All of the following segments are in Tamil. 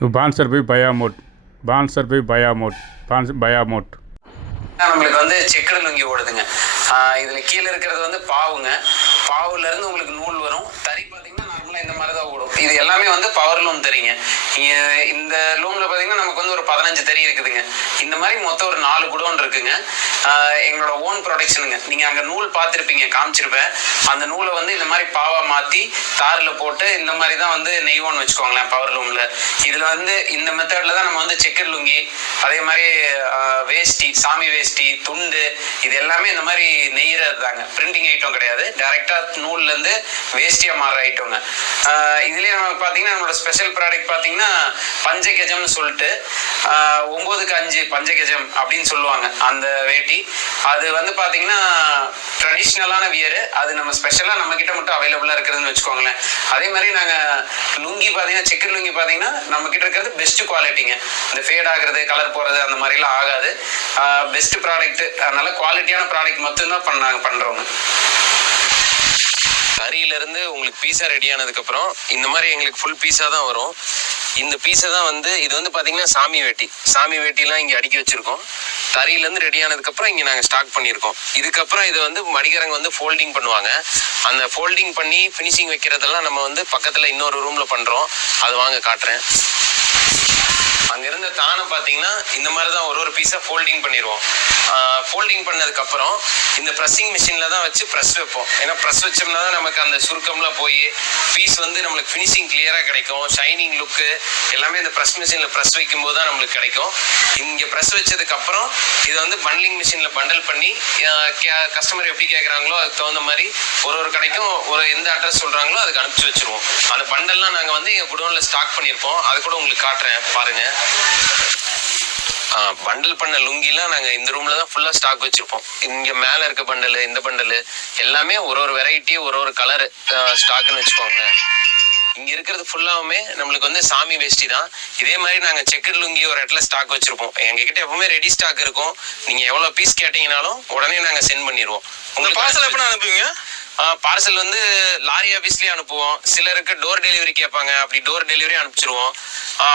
Sponsor by Bayamot. Sponsor by Bayamot. Bayamot. நம்மளுக்கு வந்து செக்குடு லுங்கி ஓடுதுங்க. இதில் கீழே இருக்கிறது வந்து பாவுங்க. பாவுலேருந்து உங்களுக்கு நூல் வரும். தறி பார்த்தீங்கன்னா நார்மலாக இந்த மாதிரி தான் ஓடும். இது எல்லாமே வந்து பவர் லூம் தறிங்க. இந்த லூமில் பார்த்தீங்கன்னா நமக்கு வந்து ஒரு 15 தறி இருக்குதுங்க. இந்த மாதிரி மொத்தம் ஒரு 4 குடோன் இருக்குங்க. எங்களோட ஓன் ப்ரொடக்ஷனுங்க. நீங்கள் அங்கே நூல் பார்த்துருப்பீங்க, காமிச்சிருப்பேன். அந்த நூலை வந்து இந்த மாதிரி பாவாக மாற்றி தாரில் போட்டு இந்த மாதிரி தான் வந்து நெய்வோன்னு வச்சுக்கோங்களேன் பவர் லூமில். இதில் வந்து இந்த மெத்தடில் தான் நம்ம வந்து செக்குடு லுங்கி, அதே மாதிரி வேஷ்டி, சாமி வேஷ்டி, துண்டு, இது எல்லாமே இந்த மாதிரி நெய்யறது தாங்க. பிரிண்டிங் ஐட்டம் கிடையாது. டைரெக்டாக நூல்லேருந்து வேஷ்டியாக மாறுற ஐட்டங்க. இதுலேயே நம்ம பார்த்தீங்கன்னா நம்மளோட ஸ்பெஷல் ப்ராடக்ட் பார்த்தீங்கன்னா பஞ்சகஜம்னு சொல்லிட்டு 9க்கு 5 பஞ்சகஜம் அப்படின்னு சொல்லுவாங்க அந்த வேட்டி. அது வந்து பார்த்தீங்கன்னா ட்ரெடிஷ்னலான வியரு. அது நம்ம ஸ்பெஷலாக நம்மக்கிட்ட மட்டும் அவைலபிளாக இருக்குதுன்னு வச்சுக்கோங்களேன். அதே மாதிரி நாங்கள் லுங்கி பார்த்தீங்கன்னா செக்குடு லுங்கி பார்த்தீங்கன்னா நம்மக்கிட்ட இருக்கிறது பெஸ்ட் குவாலிட்டிங்க. இந்த ஃபேட் ஆகுறது, கலர் போகிறது அந்த மாதிரிலாம் ஆகாது. Best product. அதனால குவாலிட்டியான ப்ராடக்ட் மட்டும்தான் நாங்கள் பண்ணுறோங்க. கறியிலேருந்து உங்களுக்கு பீஸா ரெடி ஆனதுக்கப்புறம் இந்த மாதிரி எங்களுக்கு ஃபுல் பீஸாக தான் வரும். இந்த பீஸை தான் வந்து இது வந்து பார்த்தீங்கன்னா சாமி வேட்டி. சாமி வேட்டிலாம் இங்கே அடுக்கி வச்சுருக்கோம். தறியிலேருந்து ரெடி ஆனதுக்கப்புறம் இங்கே நாங்கள் ஸ்டாக் பண்ணியிருக்கோம். இதுக்கப்புறம் இதை வந்து மடிகரங்க வந்து ஃபோல்டிங் பண்ணுவாங்க. அந்த ஃபோல்டிங் பண்ணி ஃபினிஷிங் வைக்கிறதெல்லாம் நம்ம வந்து பக்கத்தில் இன்னொரு ரூமில் பண்ணுறோம். அது வாங்க காட்டுறேன். அங்கேருந்து தானே பார்த்தீங்கன்னா இந்த மாதிரி தான் ஒரு பீஸாக ஃபோல்டிங் பண்ணிடுவோம். ஃபோல்டிங் பண்ணதுக்கப்புறம் இந்த ப்ரெஸ்ஸிங் மிஷினில் தான் வச்சு ப்ரெஸ் வைப்போம். ஏன்னா ப்ரெஸ் வச்சோம்னா தான் நமக்கு அந்த சுருக்கம்லாம் போய் பீஸ் வந்து நம்மளுக்கு ஃபினிஷிங் கிளியராக கிடைக்கும். ஷைனிங் லுக்கு எல்லாமே இந்த ப்ரெஸ் மிஷினில் ப்ரெஸ் வைக்கும்போது தான் நம்மளுக்கு கிடைக்கும். இங்கே ப்ரெஸ் வச்சதுக்கப்புறம் இதை வந்து பண்டலிங் மிஷினில் பண்டல் பண்ணி கஸ்டமர் எப்படி கேட்குறாங்களோ அதுக்கு தகுந்த மாதிரி ஒரு கடைக்கும் எந்த அட்ரஸ் சொல்கிறாங்களோ அதுக்கு அனுப்பிச்சி வச்சுருவோம். அந்த பண்டல்லாம் நாங்கள் வந்து எங்கள் குடோனில் ஸ்டாக் பண்ணியிருப்போம். அது கூட உங்களுக்கு காட்டுறேன் பாருங்கள். பண்டல் பண்ண லுங்கிலாம் நாங்கள் இந்த ரூமில் தான் ஃபுல்லாக ஸ்டாக் வச்சுருப்போம். இங்கே மேலே இருக்க பண்டலு, இந்த பண்டலு எல்லாமே ஒரு வெரைட்டி, ஒரு கலரு ஸ்டாக்குன்னு வச்சுக்கோங்க. இங்கே இருக்கிறது ஃபுல்லாகவுமே நம்மளுக்கு வந்து சாமி வேஷ்டி தான். இதே மாதிரி நாங்கள் செக்குடு லுங்கி ஒரு இடத்துல ஸ்டாக் வச்சுருப்போம். எங்ககிட்ட எப்பவுமே ரெடி ஸ்டாக் இருக்கும். நீங்கள் எவ்வளோ பீஸ் கேட்டிங்கனாலும் உடனே நாங்கள் சென்ட் பண்ணிடுவோம். உங்களுக்கு பார்சல் எப்படி அனுப்புவீங்க? பார்சல் வந்து லாரி ஆஃபீஸ்லேயே அனுப்புவோம். சிலருக்கு டோர் டெலிவரி கேட்பாங்க. அப்படி டோர் டெலிவரி அனுப்பிச்சிருவோம்.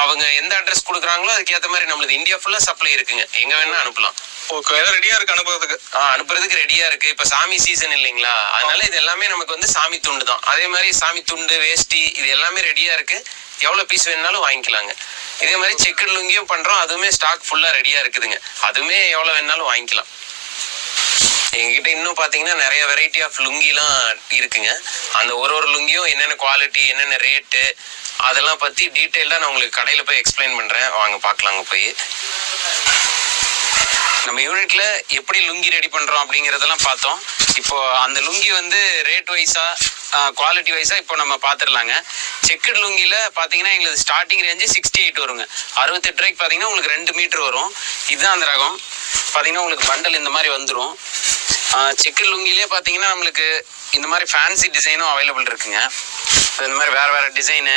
அவங்க எந்த அட்ரஸ் கொடுக்குறாங்களோ அதுக்கேற்ற மாதிரி நம்மளுக்கு இந்தியா ஃபுல்லாக சப்ளை இருக்குங்க. எங்கே வேணா அனுப்பலாம். ஓகே, ரெடியாக இருக்குது அனுப்புறதுக்கு? அனுப்புறதுக்கு ரெடியாக இருக்குது. இப்போ சாமி சீசன் இல்லைங்களா, அதனால இது எல்லாமே நமக்கு வந்து சாமி துண்டு தான். அதே மாதிரி சாமி துண்டு, வேஷ்டி இது எல்லாமே ரெடியாக இருக்குது. எவ்வளோ பீஸ் வேணுனாலும் வாங்கிக்கலாங்க. இதே மாதிரி செக்குடு லுங்கியும் பண்ணுறோம். அதுவுமே ஸ்டாக் ஃபுல்லாக ரெடியாக இருக்குதுங்க. அதுவுமே எவ்வளோ வேணுனாலும் வாங்கிக்கலாம். எங்ககிட்ட இன்னும் பார்த்தீங்கன்னா நிறைய வெரைட்டி ஆஃப் லுங்கிலாம் இருக்குங்க. அந்த ஒரு லுங்கியும் என்னென்ன குவாலிட்டி, என்னென்ன ரேட்டு, அதெல்லாம் பற்றி டீட்டெயில்டாக நான் உங்களுக்கு கடையில் போய் எக்ஸ்பிளைன் பண்ணுறேன். வாங்க பார்க்கலாங்க போய். நம்ம யூனிட்டில் எப்படி லுங்கி ரெடி பண்ணுறோம் அப்படிங்கிறதெல்லாம் பார்த்தோம். இப்போது அந்த லுங்கி வந்து ரேட் வைஸாக, குவாலிட்டி வைஸாக இப்போ நம்ம பார்த்துடலாங்க. செக்குடு லுங்கியில் பார்த்தீங்கன்னா எங்களுக்கு ஸ்டார்டிங் ரேஞ்சு 68 வருங்க. 68 ரூபாய்க்கு பார்த்தீங்கன்னா உங்களுக்கு 2 மீட்டர் வரும். இதுதான் அந்த ரகம். பார்த்தீங்கன்னா உங்களுக்கு பண்டல் இந்த மாதிரி வந்துடும். செக்குடு லுங்கிலே பார்த்தீங்கன்னா நம்மளுக்கு இந்த மாதிரி ஃபேன்சி டிசைனும் அவைலபிள் இருக்குங்க. இந்த மாதிரி வேறு டிசைனு.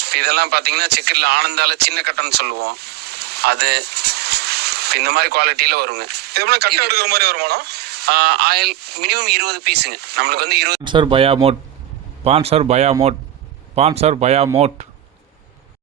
இப்போ இதெல்லாம் பார்த்தீங்கன்னா செக்குடில் ஆனந்தால சின்ன கட்டன்னு சொல்லுவோம். அது இந்த மாதிரி குவாலிட்டியில் வருங்க. இது கட்டை எடுக்கிற மாதிரி வருமானம்? Oil minimum 20 பீஸுங்க. நம்மளுக்கு வந்து 20. Sponsor Bayamot. Sponsor Bayamot. Sponsor Bayamot.